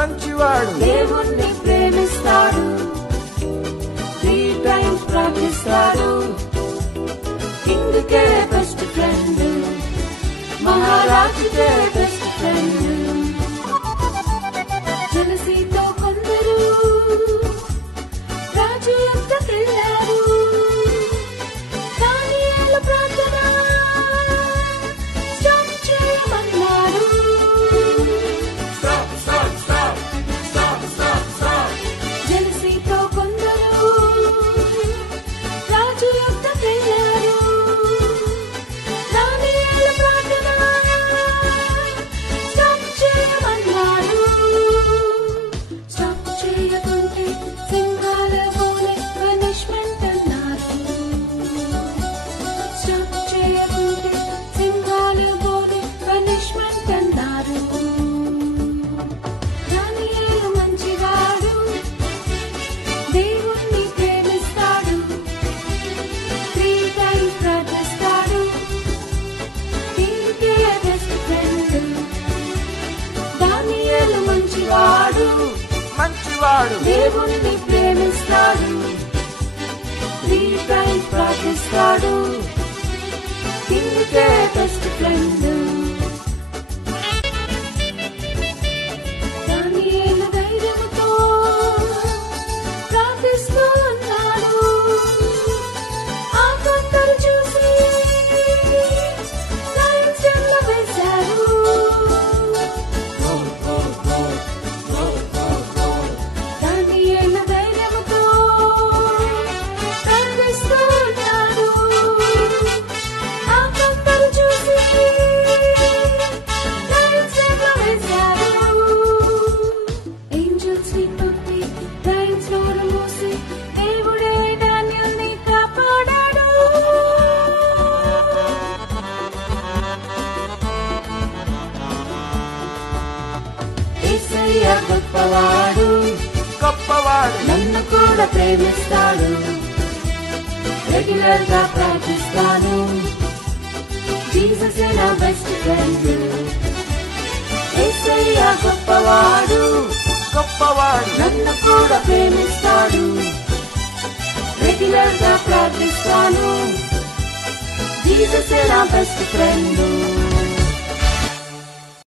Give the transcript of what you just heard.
మంచివాడు దేవుణ్ణి ప్రేమిస్తాడు 3 times ప్రార్థిస్తాడు కింగ్కే బెస్ట్ ఫ్రెండ్ మహారాజుకే బెస్ట్ ఫ్రెండ్ జలసీతో కొందరు రాజు యొక్కకెళ్ళారు దానియేలు ప్రార్థన స్టాప్ చేయమన్నాడు జలసీతో కొందరు రాజు యొక్కకెళ్ళారు దానియేలు ప్రార్థన స్టాప్ చేయమన్నాడు స్టాప్ చేయకుంటే సింహాల బోలే పనిష్మెంట్ అన్నారు స్టాప్ చేయకుంటే సింహాల బోలే పనిష్మెంట్ అన్నారు దానియేలు మంచివాడు దేవుణ్ణి ప్రేమిస్తాడు 3 times ప్రార్థిస్తాడు కింగ్కే బెస్ట్ ఫ్రెండ్ దానియేలు మంచివాడు మంచివాడు దేవుణ్ణి ప్రేమిస్తాడు 3 times ప్రార్థిస్తాడు కింగ్కే బెస్ట్ ఫ్రెండ్ దానియేలు ధైర్యంతో ప్రార్థిస్తూ ఉన్నాడు ఆ కొందరు చూసి లయన్స్ డెన్లో వేశారు దానియేలు ధైర్యంతో ప్రార్థిస్తూ ఉన్నాడు ఆ కొందరు చూసి లయన్స్ డెన్లో వేశారు ఏంజల్స్ ని పంపి లయన్స్ నోరు మూసి దేవుడే ధాన్యాన్ని కాపాడాడు యేసయ్య గొప్పవాడు గొప్పవాడు నన్ను కూడా ప్రేమిస్తాడు రెగ్యులర్ గా ప్రార్థిస్తాను జీసస్ నా బెస్ట్ ఫ్రెండ్ యేసయ్య గొప్పవాడు గొప్పవాడు నన్ను కూడా ప్రేమిస్తాడు రెగ్యులర్ గా ప్రార్థిస్తాను జీసస్ నా బెస్ట్ ఫ్రెండ్